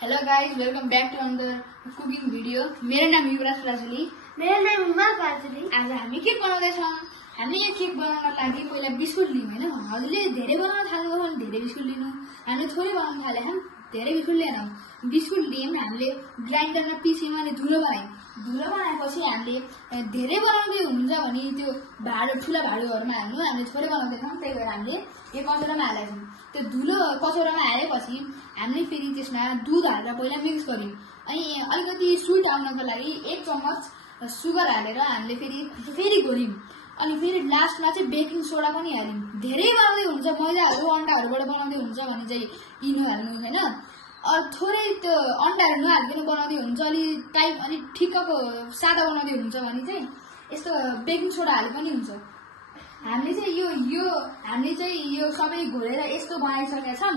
Hello guys, welcome back to another cooking video. मेरो नाम युवराज राजुली। मेरो नाम उमा राजुली। आज हामी केक बनाउँदैछौँ। हामीले यो केक बनाउनको लागि पहिला बिस्कुट लियौँ हैन। हजुरले धेरै बनाउन थाल्नुभयो भने धेरै बिस्कुट लिनु, हामीले थोरै बनाउन थाले हम धेरै बिस्कुट लिएनौँ। बिस्कुट लियौँ, हामीले ग्राइन्डरमा पिस्यौँ अनि धुलो बनायौँ। धुलो बनाएपछि हामीले धेरै बनाउँदै हुन्छ भने त्यो भाँडो ठुला भाँडोहरुमा हाल्नु, हामीले थोरै बनाउँदैछौँ त्यही भएर हामीले यो कचौरामा हालेछौँ। त्यो धुलो कचौरामा हालेपछि हामीले फेरि त्यसमा दुध हालेर पहिला मिक्स गर्यौँ। अनि अलिकति स्वीट आउनको लागि 1 चम्मच सुगर हालेर हामीले फेरि घोर्यौँ। अनि फेरि लास्टमा चाहिँ बेकिङ सोडा पनि हाल्यौँ। धेरै बनाउँदै हुन्छ मैदाहरु अन्डाहरुबाट बनाउँदै हुन्छ भने चाहिँ इनो हाल्नु हैन। थोरै त्यो अन्डाहरु नहालिकन बनाउँदै हुन्छ अलि टाइप अनि ठिक्कको सादा बनाउँदै हुन्छ भने चाहिँ यस्तो बेकिङ सोडा हाले पनि हुन्छ। हामीले चाहिँ यो सबै घोलेर यस्तो बनाइसकेका छौं।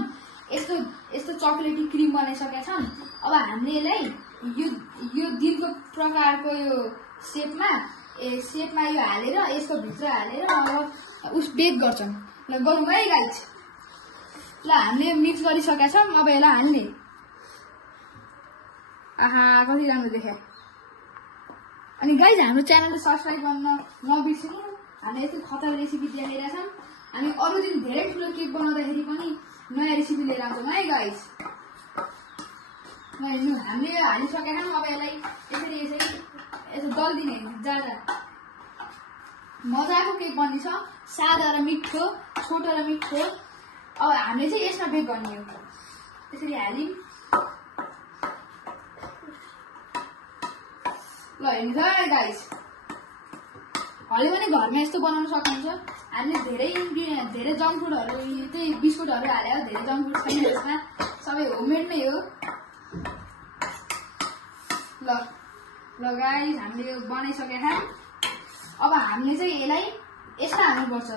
यस्तो चकलेटी क्रिम बनाइसकेका छौं। अब हामीले यसलाई यो दिनको प्रकारको यो सेपमा यो हालेर यसको भित्र हालेर अब उस बेक गर्छौं। ल गरौँ है गाइस। ल हामीले मिक्स गरिसकेका छौं। अब यसलाई हाल्ने। आहा कति राम्रो देखे। अनि गाइस हाम्रो च्यानललाई सब्स्क्राइब गर्न नबिर्सिनु। हामीले यस्तो खतरा रेसिपी लिएर छौं। हामी अरु दिन धेरै ठुलो केक बनाउँदाखेरि पनि नयाँ रेसिपी लिएर आउँछौं है गाइस। हामीले हालिसकेका छौं। अब यसलाई यसरी दल्दिने ज्यादा मजाको केक बन्नेछ। सादा र मिठो, छोटो र मिठो। अब हामीले चाहिँ यसमा बेक गर्ने हो। त्यसरी हालिम। ल हेर्नुस् है गाइस। हले पनि घरमा यस्तो बनाउन सक्नुहुन्छ। हामीले धेरै जङ्क फुडहरु चाहिँ बिस्कुटहरु हालेर धेरै जङ्क फुड छैन यसमा। सबै होममेड नै हो। ल गाइस हामीले यो बनाइसकेका छौं। अब हामीले चाहिँ यसलाई यसमा हाल्नुपर्छ।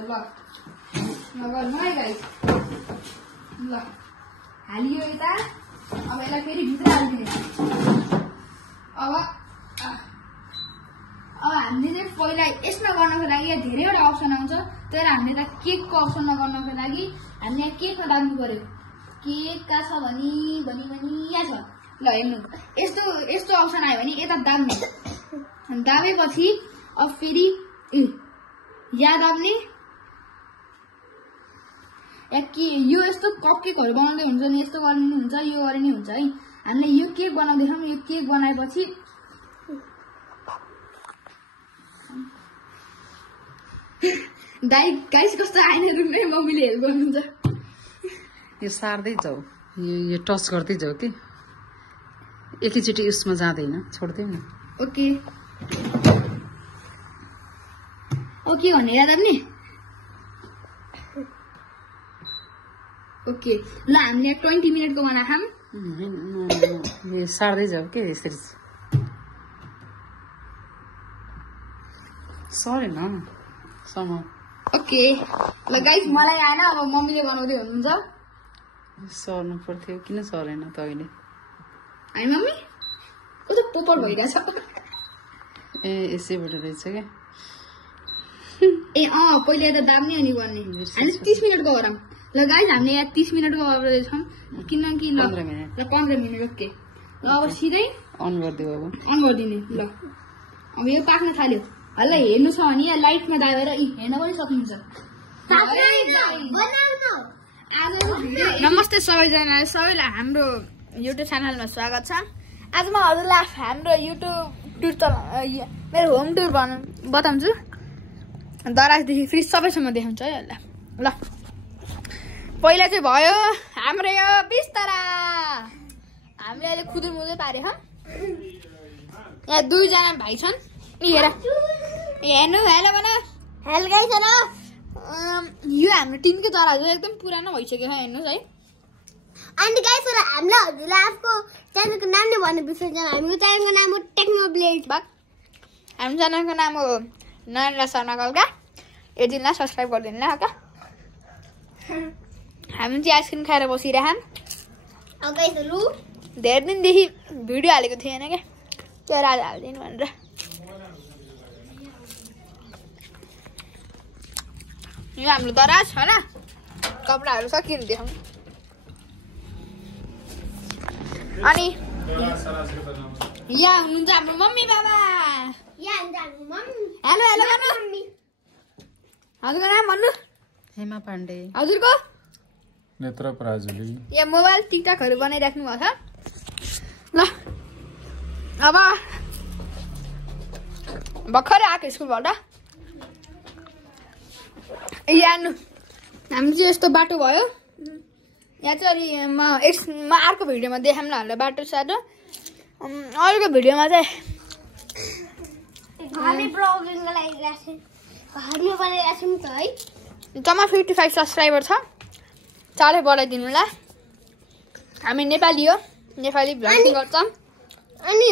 ल गर्नु है गाइस। ल हालियो यता। अब यसलाई फेरि भित्र हाल्दिने। अब हामीले चाहिँ पहिला यसमा गर्नको लागि धेरैवटा अप्सन आउँछ। तर हामीले त केकको अप्सनमा गर्नको लागि हामीले केकमा दाब्नु पर्यो। केक का छ भनी यहाँ छ। ल हेर्नु, यस्तो अप्सन आयो भने यता दाब्ने। दाबेपछि अब फेरि यहाँ दाब्ने। यो यस्तो कप केकहरु बनाउँदै हुन्छ नि यस्तो गर्नु हुन्छ, यो गरे नि हुन्छ है। हामीले यो केक बनाउँदैछौँ। यो केक बनाएपछि गाइस कस्तो आएन रुममै मम्मीले हेल्प गर्नुहुन्छ। यो सार्दै जाऊ, यो टच गर्दै जाऊ कि एकैचोटि उसमा जाँदैन, छोड्दै न। ओके ओके भने याद आउने। ओके ल हामीले 20 मिनेटको बनाखौँ। यो सार्दै जाऊ के यसरी सरेन सम। ओके ल गाइस मलाई आएन। अब मम्मीले बनाउँदै हुनुहुन्छ। सर्नु पर्थ्यो, किन सरेन त अहिले? है मम्मी कस्तो पोपर भइरहेछ। यसैबाट रहेछ क्या। पहिले त दाब्ने अनि गर्ने। हामी 30 मिनेटको गरौँ। ल गाइस हामीले यहाँ 30 मिनेटको गर्दैछौँ किनकि 15 मिनेट। ल 15 मिनेट। ओके ल अब सिधै अन गरिदिऊ। अब अन गरिदिने। ल अब यो पाक्न थाल्यो। हल्ला हेर्नु छ भने यहाँ लाइटमा दाबेर हेर्न पनि सक्नुहुन्छ। नमस्ते सबैलाई हाम्रो युट्युब च्यानलमा स्वागत छ। आज म हजुरलाई हाम्रो युट्युब टुर मेरो होम टुर बताउँछु। दराजदेखि फ्रिज सबैसम्म देखाउँछु है यसलाई। ल पहिला चाहिँ भयो हाम्रो यो बिस्तारा। हामीले अहिले खुदुरमुदुर पारेको। यहाँ 2 जना भाइ छन्। हेर हेर्नु हेलो भन। Hell guys hello. यो हाम्रो टिनको दराज हो, एकदम पुरानो भइसक्यो छ। हेर्नुहोस् है। अनि गाइस हामीले हजुरलाई आफ्नो च्यानलको नाम नै भन्नु बिर्सेछ। हाम्रो च्यानलको नाम हो टेक्नोब्लेड भाग। हाम्रो च्यानलको नाम हो नरेन्द्र शर्मा कलका। यतिलाई सब्स्क्राइब गरिदिनु ल का। हामी चाहिँ आइसक्रिम खाएर बसिरहेछौँ। गाइसहरु धेरै दिनदेखि भिडियो हालेको थिएन क्या। त्यही आज हाल्दिनु भनेर। यो हाम्रो दराज होइन। कपडाहरू छ किन देखाउँ। अनि यहाँ हुनुहुन्छ हाम्रो मम्मी बाबा हेलो हेलो गर्नु हजुरको नाम भन्नु हेमा पाण्डे हजुरको नेत्र पराजुली यहाँ मोबाइल टिकटकहरू बनाइराख्नु भएको छ ल अब भर्खरै आएको स्कुलबाट यहाँ हामी चाहिँ यस्तो बाटो भयो यहाँ चाहिँ अलि म अर्को भिडियोमा देखाउँला होला बाटो साटो अर्को भिडियोमा चाहिँ जम्मा 55 सब्सक्राइबर छ चाँडै बढाइदिनु होला हामी नेपाली हो नेपाली भ्लगिङ गर्छौँ अनि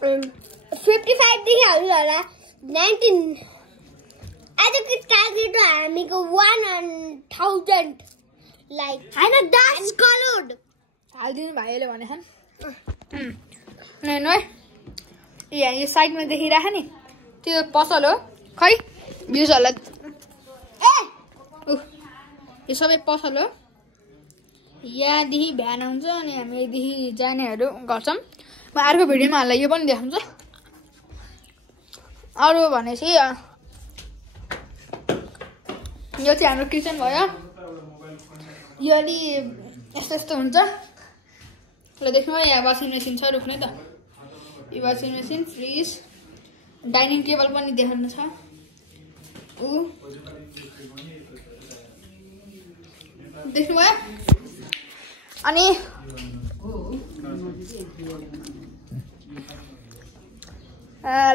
55 देखि हाल्नु होला 19 आजको टार्गेट हामीको 1000 लाइक हैन 10 करोड हालिदिनु भाइले भने छन् है यहाँ यो साइडमा देखिरहेको नि त्यो पसल हो खै भ्युजहरूलाई यो सबै पसल हो यहाँदेखि भ्यान आउँछ अनि हामी यहाँदेखि जानेहरू गर्छौँ म अर्को भिडियोमा हाल्दा यो पनि देखाउँछु अरू भनेपछि यो चाहिँ हाम्रो किचन भयो यो अलि यस्तो यस्तो हुन्छ ल देख्नु भयो यहाँ वासिङ मेसिन छ रुख्ने त यो washing machine fridge dining table पनि देखाउनु छ देख्नुभयो अनि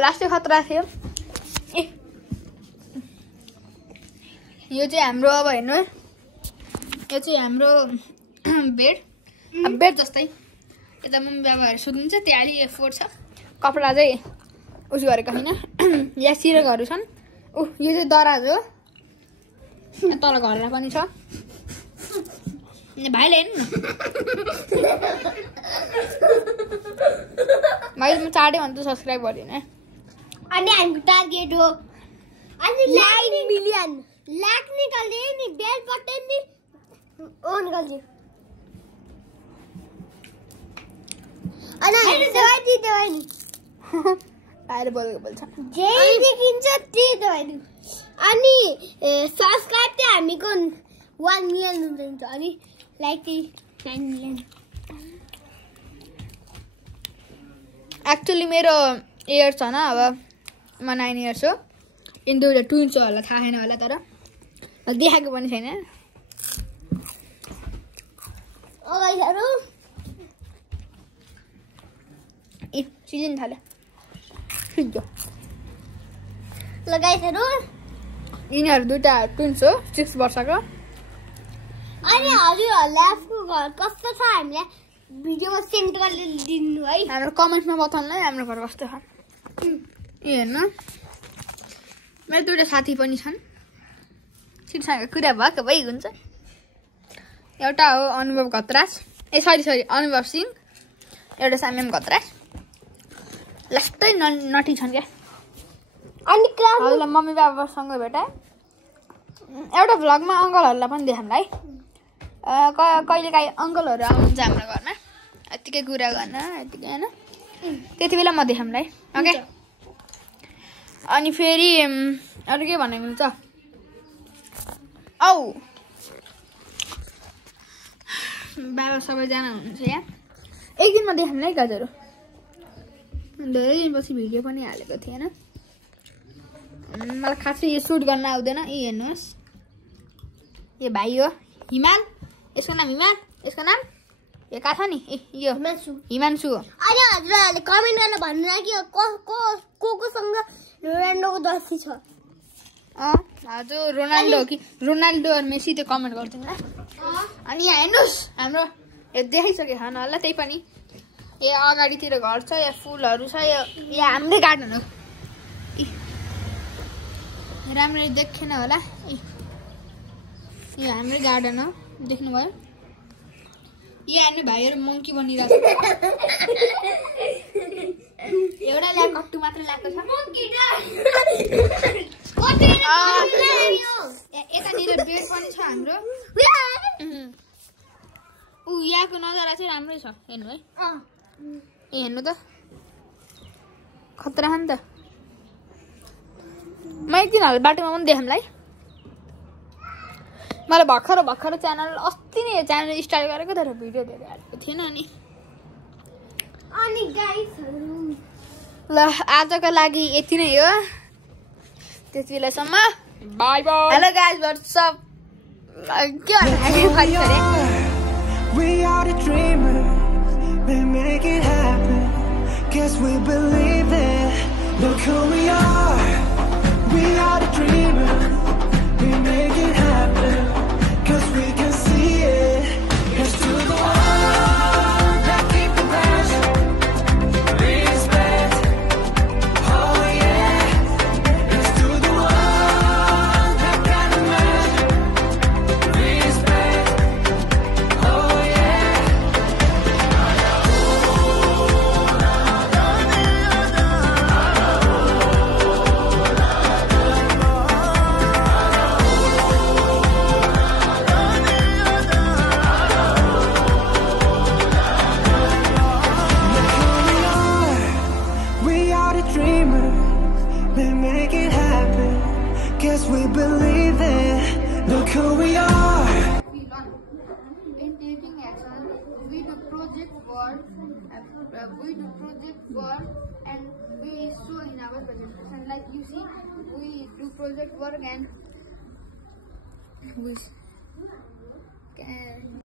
लास्टै खतरा थियो ए यो चाहिँ हाम्रो अब हेर्नु है यो चाहिँ हाम्रो बेड जस्तै यता मम्मी बाबाहरू सुत्नुहुन्छ त्यहाँ अलि फोहोर छ कपडा चाहिँ उस गरेको होइन यहाँ सिरकहरू छन् यो चाहिँ दराज हो तल घरलाई पनि छ भाइले हेर्नु न भाइ म चाँडै भन्छु सब्सक्राइब गरिदिनु है अनि हाम्रो टार्गेट हो अनि 9 मिलियन लाख निकाल्दे नि बेल बटन नि ऑन कर दे अनि दवाई नि बाहिर बोलेको बोल्छ जे देखिन्छ त्यही दवाई दिनु अनि सब्स्क्राइब चाहिँ हामीको 1 मिलियन हुन्छ अनि लाइक चाहिँ 9 मिलियन एक्चुअली मेरो इयर छ न अब म 9 इयर्स हो यिनी दुईवटा ट्विन्स हो होला थाहा छैन होला तर देखाएको पनि छैन गाइसहरु ए सिजन थाल्यो ल गाइसहरु यिनीहरू दुईटा ट्विन्स हो 6 वर्षको अनि हजुरहरुलाई आफ्नो घर कस्तो छ हामीलाई भिडियोमा सेन्ड गरिदिनु है हाम्रो कमेन्टमा बताउनु है हाम्रो घर कस्तो छ ए हेर्नु मेरो दुईटा साथी पनि छन् सिटसँग कुरा भएको भइ हुन्छ एउटा हो अनुभव घतराज ए सरी अनुभव सिंह एउटा साम्यम घतराज लास्टै नटी छन् क्या अनि हजुरलाई मम्मी बाबासँग भेटाए एउटा भ्लगमा अङ्कलहरूलाई पनि देखाउँला है कहिलेकाहीँ अङ्कलहरू आउनुहुन्छ हाम्रो घरमा यत्तिकै कुरा गर्न यत्तिकै होइन त्यति बेला म देखाउँला है ओके अनि फेरि अरू के भन्नु मिल्छ औ बाबा सबैजना हुनुहुन्छ यहाँ एक दिनमा देखाउँला है गाजहरू धेरै दिनपछि भिडियो पनि हालेको थिएन मलाई खासै यो सुट गर्न आउँदैन यी हेर्नुहोस् यो भाइ हो हिमाल यसको नाम हिमाल यसको नाम यो कहाँ छ नि ए यो हिमांशु हो अनि हजुरहरुले कमेन्ट गर्न भन्नु न कि कोसँग रोनाल्डोको जर्सी छ हजुर रोनाल्डो हो कि रोनाल्डो र मेसी त्यो कमेन्ट गरिदिनु ल अनि यहाँ हेर्नुहोस् हाम्रो यो देखाइसकेको छैन होला त्यही पनि यो अगाडितिर घर छ यहाँ फुलहरू छ यो हाम्रै गार्डन हो राम्ररी देखेन होला यो हाम्रै गार्डन हो देख्नुभयो यहाँ हेर्नु भाइहरू मङ्की बनिरहेको छ एउटा ल्याएको कट्टु मात्रै ल्याएको छ यतानिर बेड पनि छ हाम्रो यहाँको नजारा चाहिँ राम्रै छ हेर्नु है ए हेर्नु त खतरा नि त म एकदिन हाल बाटोमा पनि देखाउँलाई मैले भर्खर च्यानल अस्ति नै च्यानल स्टार्ट गरेको तर भिडियो धेरै हालेको थिएन अनि गाइसहरु ल आजको लागि यति नै हो त्यति बेलासम्म by bye hello guys what's up के भन्नु We are the dreamers, we make it happen. Guess we believe it. Look who we are. We are the dreamers, we make it happen. Cause we can see it. Here's to the one that keep the passion. Respect. Oh yeah. Here's to the one that got the magic. Respect. Oh yeah. We are the dreamers, we make it happen. Guess we believe it. Look who we are. we learn in taking action we do project work and we show in our presentation like you see we do project work and we can